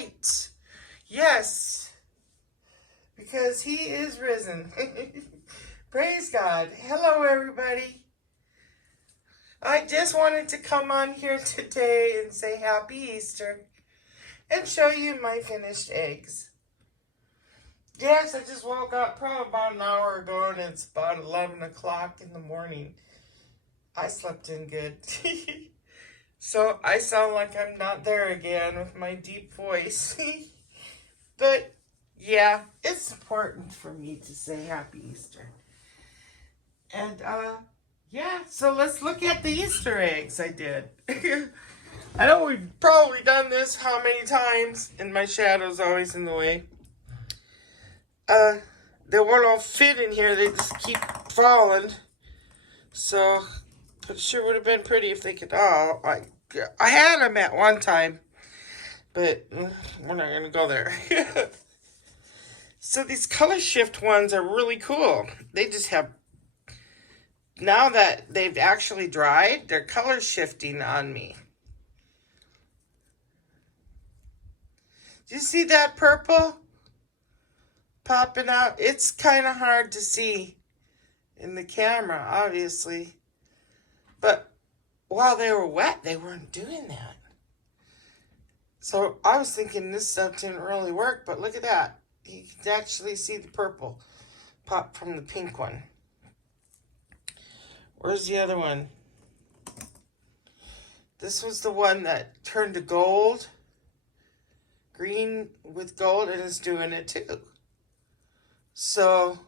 right. Yes, because he is risen. Praise God. Hello, everybody. I just wanted to come on here today and say Happy Easter and show you my finished eggs. Yes, I just woke up probably about an hour ago and it's about 11 o'clock in the morning. I slept in good. So I sound like I'm not there again with my deep voice. But yeah, it's important for me to say Happy Easter. And yeah, so let's look at the Easter eggs I did. I know we've probably done this how many times, and my shadow's always in the way. They won't all fit in here, they just keep falling. So, but it sure would have been pretty if they could all. I had them at one time, but we're not going to go there. So these color shift ones are really cool. They just have, now that they've actually dried, they're color shifting on me. Do you see that purple popping out? It's kind of hard to see in the camera, obviously. But while they were wet, they weren't doing that. So I was thinking this stuff didn't really work, but look at that. You can actually see the purple pop from the pink one. Where's the other one? This was the one that turned to gold. Green with gold, and it's doing it too. So,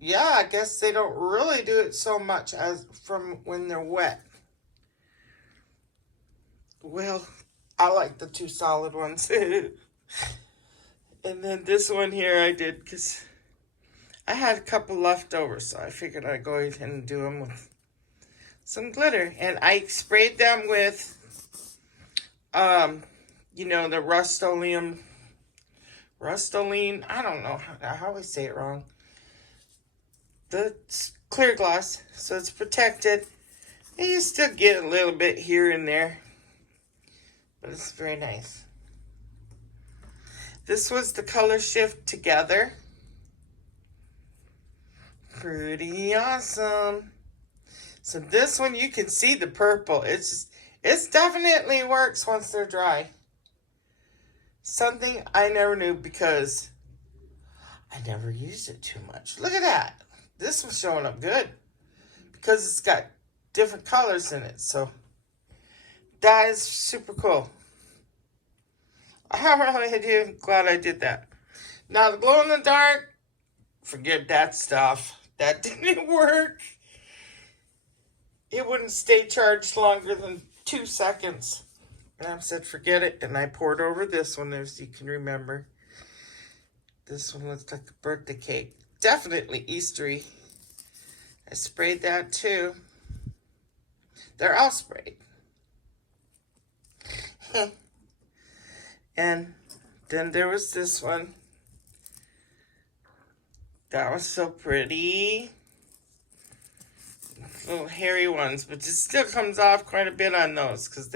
yeah, I guess they don't really do it so much as from when they're wet. Well, I like the two solid ones. And then this one here I did because I had a couple left over, so I figured I'd go ahead and do them with some glitter. And I sprayed them with, you know, the Rust-Oleum, I don't know, I always say it wrong. The clear gloss, so it's protected. And you still get a little bit here and there, but it's very nice. This was the color shift together. Pretty awesome. So this one, you can see the purple. It's definitely works once they're dry. Something I never knew because I never used it too much. Look at that. This one's showing up good because it's got different colors in it. So that is super cool. I'm really glad I did that. Now the glow in the dark, forget that stuff. That didn't work. It wouldn't stay charged longer than 2 seconds. And I said, forget it. And I poured over this one, as you can remember. This one looks like a birthday cake. Definitely Eastery. I sprayed that too. They're all sprayed. And then there was this one. That was so pretty. Little hairy ones, but it still comes off quite a bit on those because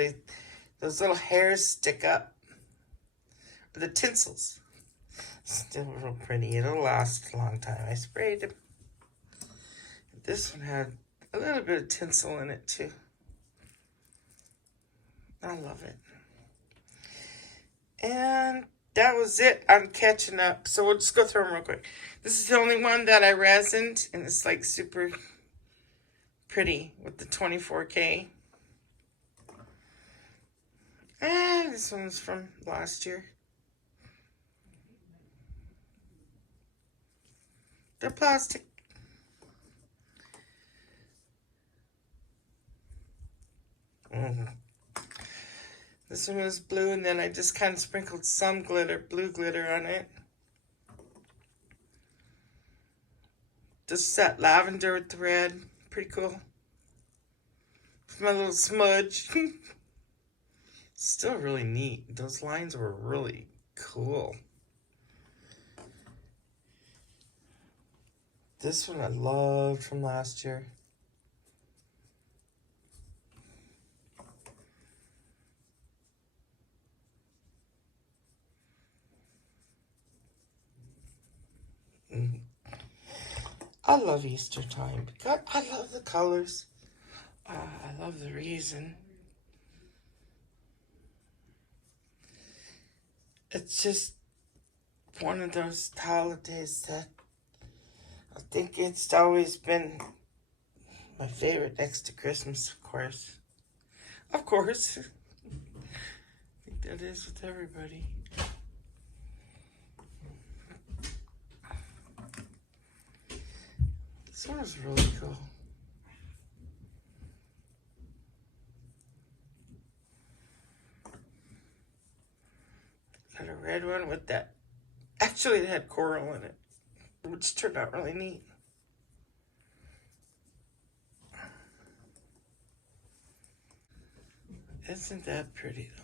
those little hairs stick up. The tinsels. Still real pretty. It'll last a long time. I sprayed them. This one had a little bit of tinsel in it too. I love it. And that was it. I'm catching up. So we'll just go through them real quick. This is the only one that I resined, and it's like super pretty with the 24K. And this one's from last year. They're plastic. This one was blue, and then I just kind of sprinkled some glitter, blue glitter on it. Just that lavender with the red. Pretty cool. It's my little smudge. Still really neat. Those lines were really cool. This one I loved from last year. I love Easter time because I love the colors. I love the reason. It's just one of those holidays that I think it's always been my favorite next to Christmas, of course. Of course. I think that is with everybody. This one is really cool. Got a red one with that. Actually, it had coral in it, which turned out really neat. Isn't that pretty, though?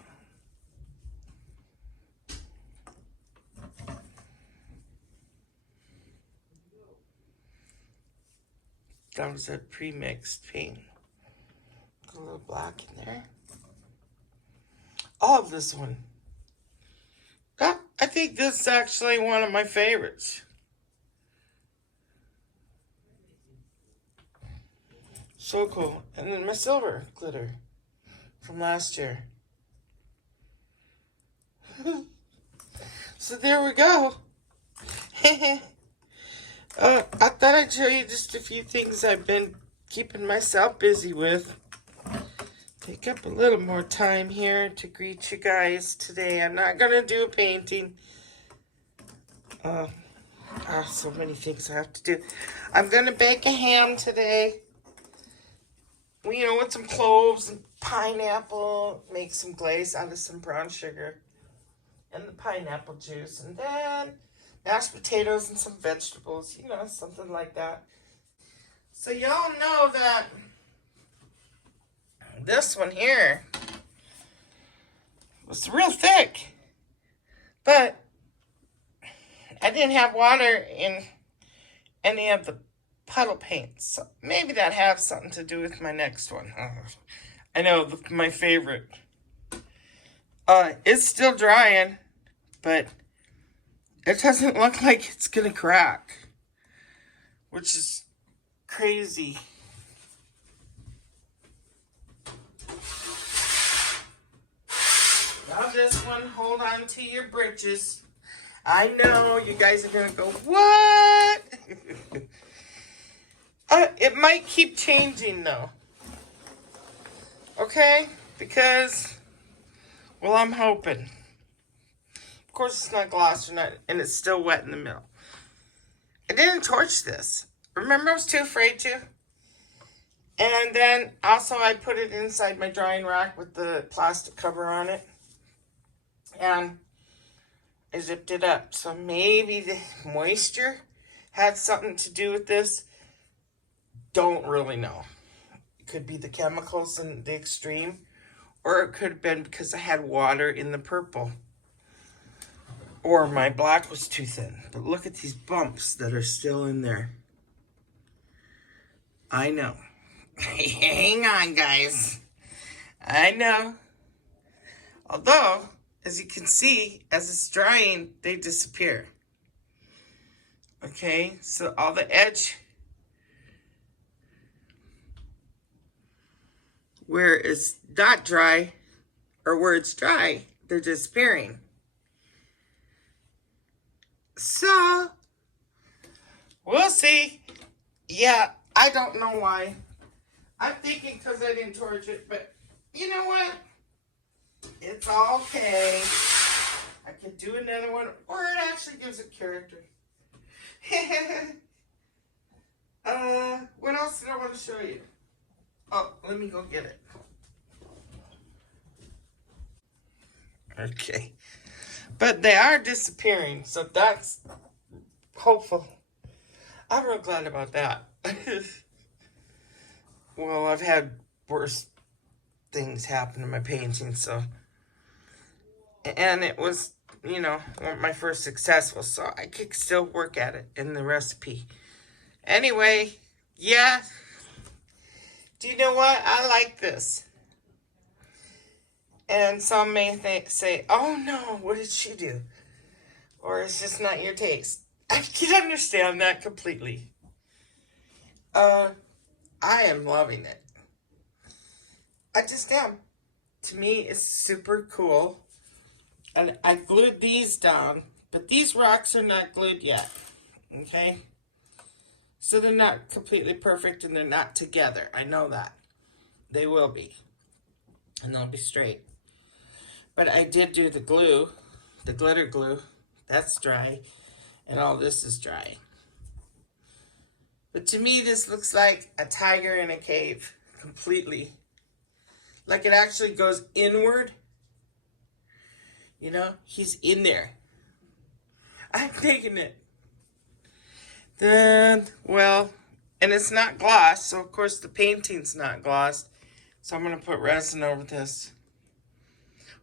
That was a pre-mixed paint. A little black in there. Oh, this one. I think this is actually one of my favorites. So cool. And then my silver glitter from last year. So there we go. I thought I'd show you just a few things I've been keeping myself busy with. Take up a little more time here to greet you guys today. I'm not going to do a painting. So many things I have to do. I'm going to bake a ham today. You know, with some cloves and pineapple. Make some glaze out of some brown sugar and the pineapple juice. And then mashed potatoes and some vegetables. You know, something like that. So y'all know that this one here was real thick, but I didn't have water in any of the puddle paints, so maybe that has something to do with my next one. I know, my favorite. It's still drying, but it doesn't look like it's gonna crack, which is crazy. Now this one, hold on to your britches. I know you guys are gonna go, what? It might keep changing though. Okay? Because, well, I'm hoping. Of course it's not gloss or not, and it's still wet in the middle. I didn't torch this. Remember, I was too afraid to. And then also I put it inside my drying rack with the plastic cover on it. And I zipped it up. So maybe the moisture had something to do with this. Don't really know. It could be the chemicals in the extreme. Or it could have been because I had water in the purple. Or my black was too thin. But look at these bumps that are still in there. I know. Hang on, guys. I know. Although, as you can see, as it's drying, they disappear. Okay, so all the edge where it's not dry, or where it's dry, they're disappearing. So, we'll see. Yeah, I don't know why. I'm thinking because I didn't torch it, but you know what? It's okay. I could do another one, or it actually gives it character. What else did I want to show you? Oh, let me go get it. Okay. But they are disappearing, so that's hopeful. I'm real glad about that. Well, I've had worse things happen in my painting, so. And it was, you know, my first successful, so I could still work at it in the recipe. Anyway, yeah. Do you know what? I like this. And some may say, oh no, what did she do? Or it's just not your taste. I can understand that completely. Uh, I am loving it. I just am. To me, it's super cool. And I glued these down, but these rocks are not glued yet. Okay? So they're not completely perfect and they're not together. I know that. They will be. And they'll be straight. But I did do the glue, the glitter glue. That's dry. And all this is dry. But to me, this looks like a tiger in a cave. Completely. Like it actually goes inward. You know, he's in there. I'm digging it. Then, well, and it's not gloss, so of course the painting's not glossed. So I'm going to put resin over this.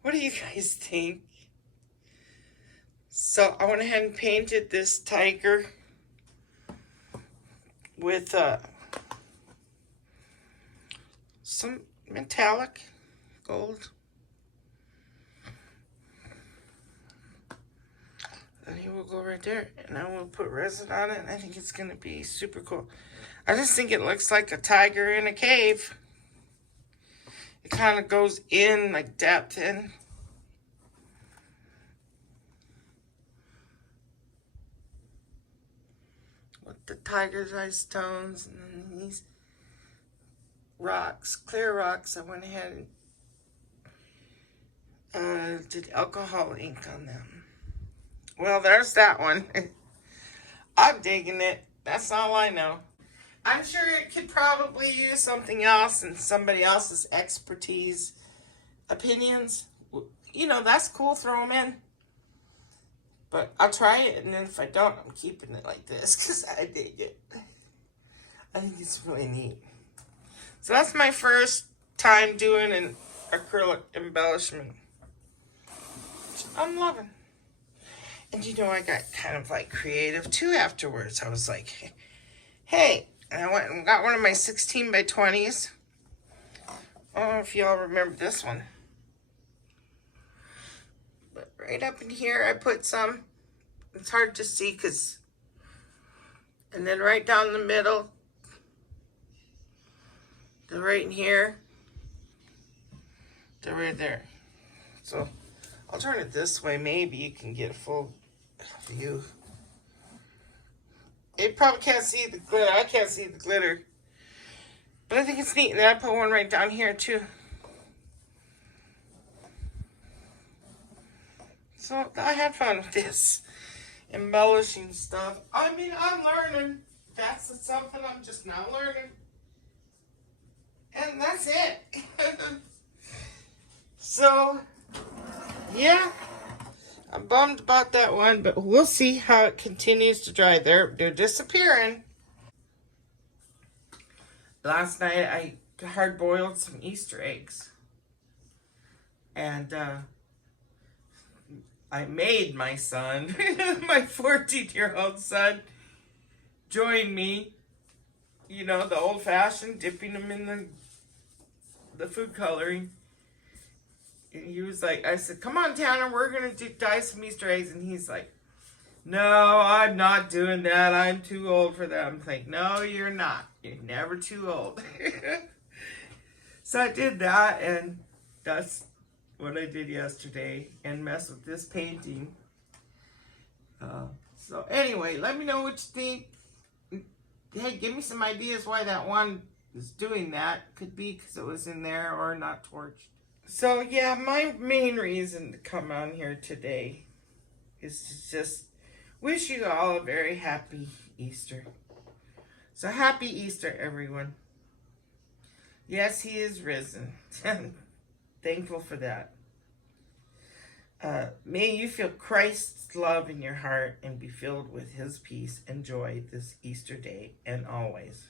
What do you guys think? So I went ahead and painted this tiger with some metallic gold. And he will go right there, and I will put resin on it, and I think it's going to be super cool. I just think it looks like a tiger in a cave. It kind of goes in, like depth in. With the tiger's eye stones, and then these rocks, clear rocks, I went ahead and did alcohol ink on them. Well, there's that one. I'm digging it. That's all I know. I'm sure it could probably use something else and somebody else's expertise, opinions. You know, that's cool. Throw them in. But I'll try it, and then if I don't, I'm keeping it like this because I dig it. I think it's really neat. So that's my first time doing an acrylic embellishment. I'm loving. And you know, I got kind of like creative too afterwards. I was like, hey, and I went and got one of my 16 by 20s. I don't know if y'all remember this one. But right up in here, I put some. It's hard to see because, and then right down the middle, they're right in here. They're right there. So I'll turn it this way. Maybe you can get a full view. You probably can't see the glitter. I can't see the glitter. But I think it's neat. And then I put one right down here too. So I had fun with this. Embellishing stuff. I mean, I'm learning. That's something I'm just now learning. And that's it. So, yeah. I'm bummed about that one, but we'll see how it continues to dry. They're disappearing. Last night I hard boiled some Easter eggs. And I made my son, my 14-year-old son, join me. You know, the old-fashioned, dipping them in the food coloring. And he was like, I said, come on, Tanner, we're going to dye some Easter eggs. And he's like, no, I'm not doing that. I'm too old for that. I'm like, no, you're not. You're never too old. So I did that, and that's what I did yesterday, and mess with this painting. So anyway, let me know what you think. Hey, give me some ideas why that one is doing that. Could be because it was in there or not torched. So yeah, my main reason to come on here today is to just wish you all a very happy Easter. So happy Easter, everyone. Yes, he is risen. Thankful for that. May you feel Christ's love in your heart and be filled with his peace and joy this Easter day and always.